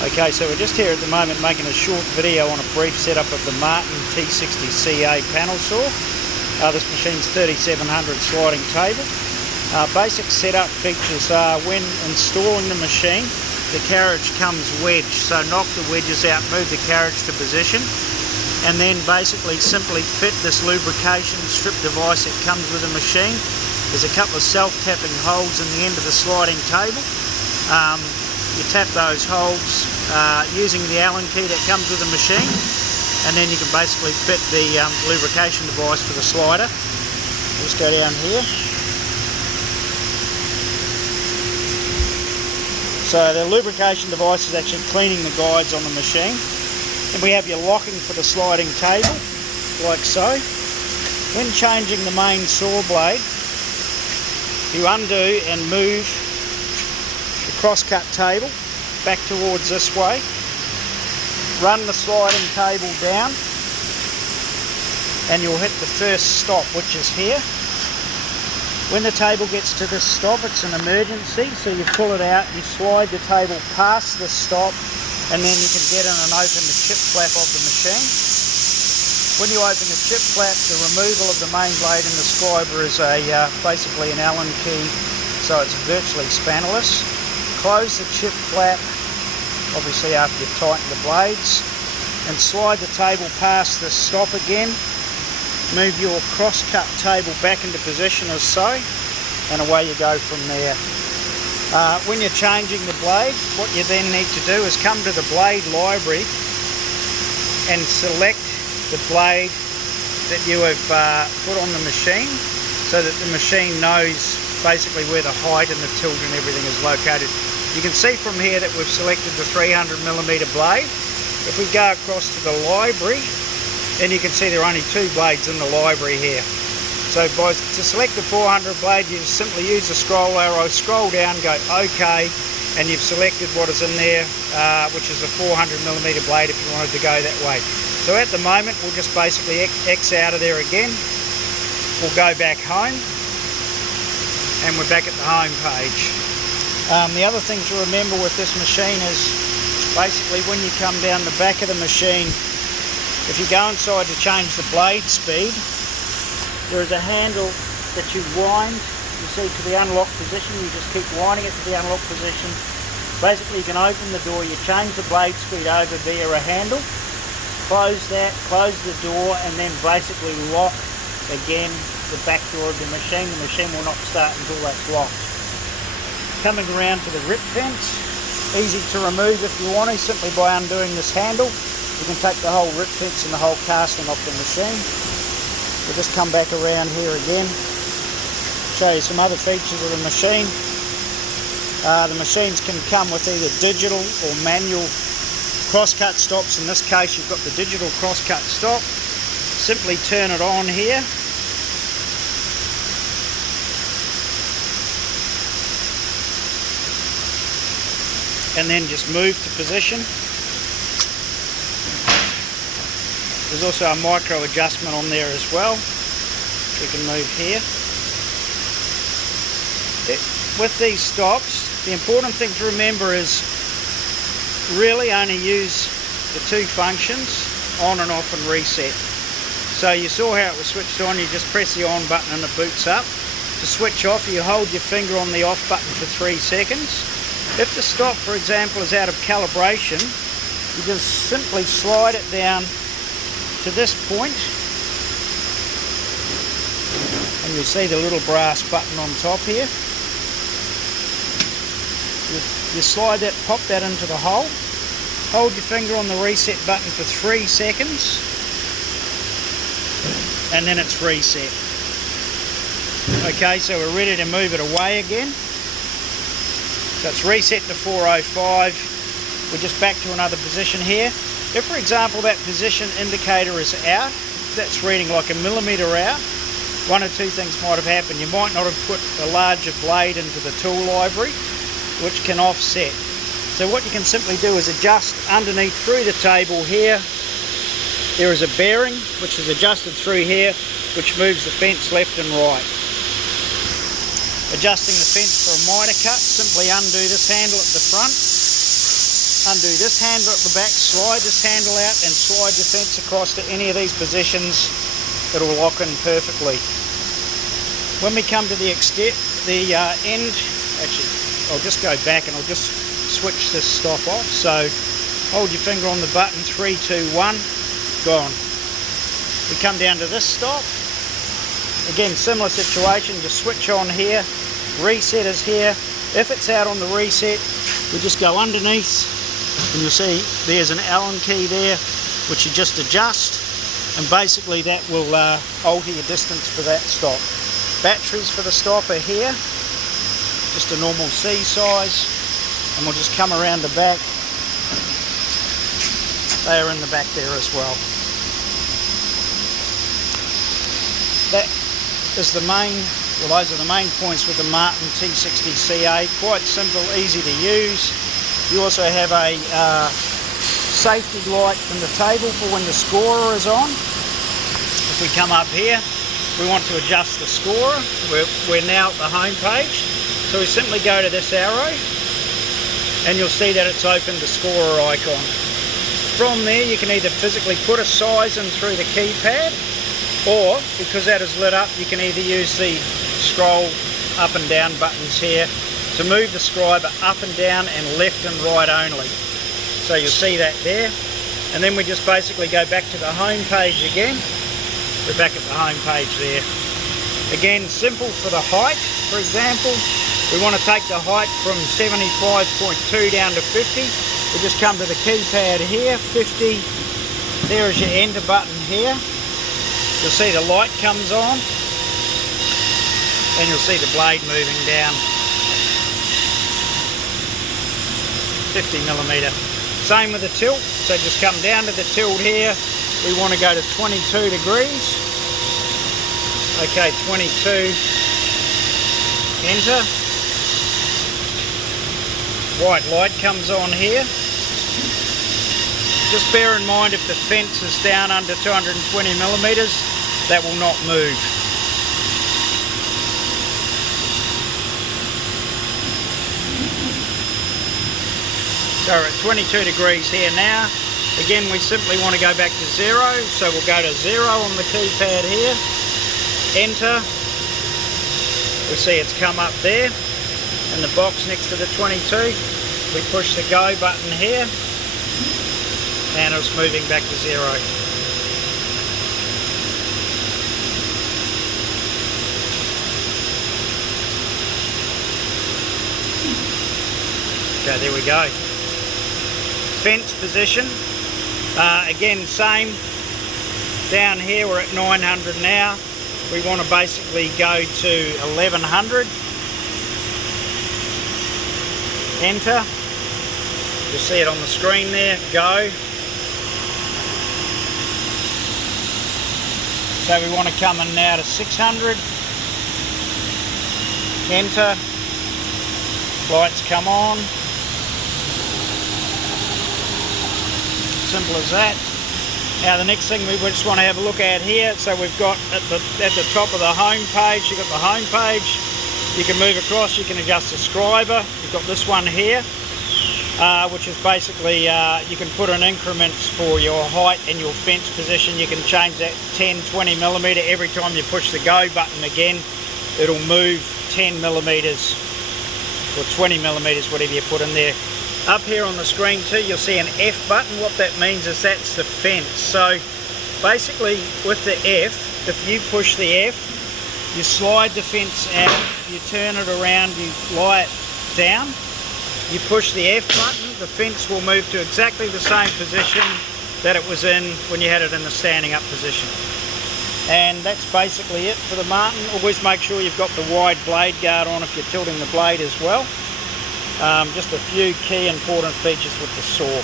Okay, so we're just here at the moment making a short video on a brief setup of the Martin T60Ca panel saw. This machine's 3700 sliding table. Basic setup features are when installing the machine, the carriage comes wedged, so knock the wedges out, move the carriage to position, and then basically simply fit this lubrication strip device that comes with the machine. There's a couple of self-tapping holes in the end of the sliding table. You tap those holes using the Allen key that comes with the machine, and then you can basically fit the lubrication device for the slider. Just go down here. So the lubrication device is actually cleaning the guides on the machine. And we have your locking for the sliding table, like so. When changing the main saw blade, you undo and move the cross-cut table back towards this way. Run the sliding table down and you'll hit the first stop, which is here. When the table gets to this stop, it's an emergency, so you pull it out, you slide the table past the stop, and then you can get in and open the chip flap of the machine. When you open the chip flap, the removal of the main blade and the scriber is basically an Allen key, so it's virtually spannerless. Close the chip flap, obviously after you've tightened the blades, and slide the table past the stop again. Move your cross-cut table back into position as so, and away you go from there. When you're changing the blade, what you then need to do is come to the blade library and select the blade that you have put on the machine, so that the machine knows basically where the height and the tilt and everything is located. You can see from here that we've selected the 300mm blade. If we go across to the library, then you can see there are only two blades in the library here. So to select the 400 blade, you simply use the scroll arrow, scroll down, go OK, and you've selected what is in there, which is a 400mm blade if you wanted to go that way. So at the moment, we'll just basically X out of there again. We'll go back home, and we're back at the home page. The other thing to remember with this machine is basically when you come down the back of the machine, if you go inside to change the blade speed, there is a handle that you wind, you see, to the unlock position. You just keep winding it to the unlock position. Basically you can open the door, you change the blade speed over via a handle, close that, close the door, and then basically lock again the back door of the machine. The machine will not start until that's locked. Coming around to the rip fence, easy to remove if you want to, simply by undoing this handle. You can take the whole rip fence and the whole casting off the machine. We'll just come back around here again, show you some other features of the machine. The machines can come with either digital or manual cross-cut stops. In this case you've got the digital cross-cut stop. Simply turn it on here. And then just move to position. There's also a micro adjustment on there as well. We can move here. With these stops, the important thing to remember is really only use the two functions, on and off and reset. So you saw how it was switched on, you just press the on button and it boots up. To switch off, you hold your finger on the off button for 3 seconds. If the stop, for example, is out of calibration, you just simply slide it down to this point, and you'll see the little brass button on top here. You slide that, pop that into the hole, hold your finger on the reset button for 3 seconds, and then it's reset. Okay, so we're ready to move it away again. So it's reset to 405. We're just back to another position here. If, for example, that position indicator is out, that's reading like a millimetre out, one or two things might have happened. You might not have put a larger blade into the tool library, which can offset. So what you can simply do is adjust underneath through the table here. There is a bearing which is adjusted through here, which moves the fence left and right. Adjusting the fence for a miter cut, simply undo this handle at the front, undo this handle at the back, slide this handle out and slide your fence across to any of these positions. It'll lock in perfectly. When we come to the end, actually I'll just go back and I'll just switch this stop off. So hold your finger on the button, 3, 2, 1, gone. We come down to this stop. Again, similar situation, just switch on here, reset is here. If it's out on the reset, we just go underneath and you'll see there's an Allen key there which you just adjust, and basically that will alter your distance for that stop. Batteries for the stop are here, just a normal C size, and we'll just come around the back. They are in the back there as well. That is the main, well, those are the main points with the Martin T60Ca. Quite simple, easy to use. You also have a safety light in the table for when the scorer is on. If we come up here, we want to adjust the scorer. We're now at the home page, so we simply go to this arrow and you'll see that it's opened the scorer icon. From there you can either physically put a size in through the keypad, or because that is lit up, you can either use the scroll up and down buttons here to move the scriber up and down and left and right only. So you'll see that there. And then we just basically go back to the home page again. We're back at the home page there. Again, simple for the height. For example, we want to take the height from 75.2 down to 50. We just come to the keypad here, 50. There is your enter button here. You'll see the light comes on and you'll see the blade moving down. 50mm. Same with the tilt, so just come down to the tilt here. We want to go to 22 degrees. Okay, 22, enter. White light comes on here. Just bear in mind, if the fence is down under 220mm, that will not move. So we're at 22 degrees here now. Again, we simply want to go back to 0, so we'll go to 0 on the keypad here. Enter. We see it's come up there in the box next to the 22. We push the go button here and it's moving back to 0. Okay, there we go. Fence position, again same. Down here we're at 900 now. We want to basically go to 1100. Enter. You'll see it on the screen there. Go. So we want to come in now to 600. Enter. Lights come on. Simple as that. Now the next thing we just want to have a look at here, so we've got at the top of the home page, you've got the home page. You can move across, you can adjust the scriber. You've got this one here, which is basically, you can put in increments for your height and your fence position. You can change that 10, 20mm. Every time you push the go button again, it'll move 10mm or 20mm, whatever you put in there. Up here on the screen too, you'll see an F button. What that means is that's the fence. So basically with the F, if you push the F, you slide the fence out, you turn it around, you lie it down, you push the F button, the fence will move to exactly the same position that it was in when you had it in the standing up position. And that's basically it for the Martin. Always make sure you've got the wide blade guard on if you're tilting the blade as well. Just a few key important features with the saw.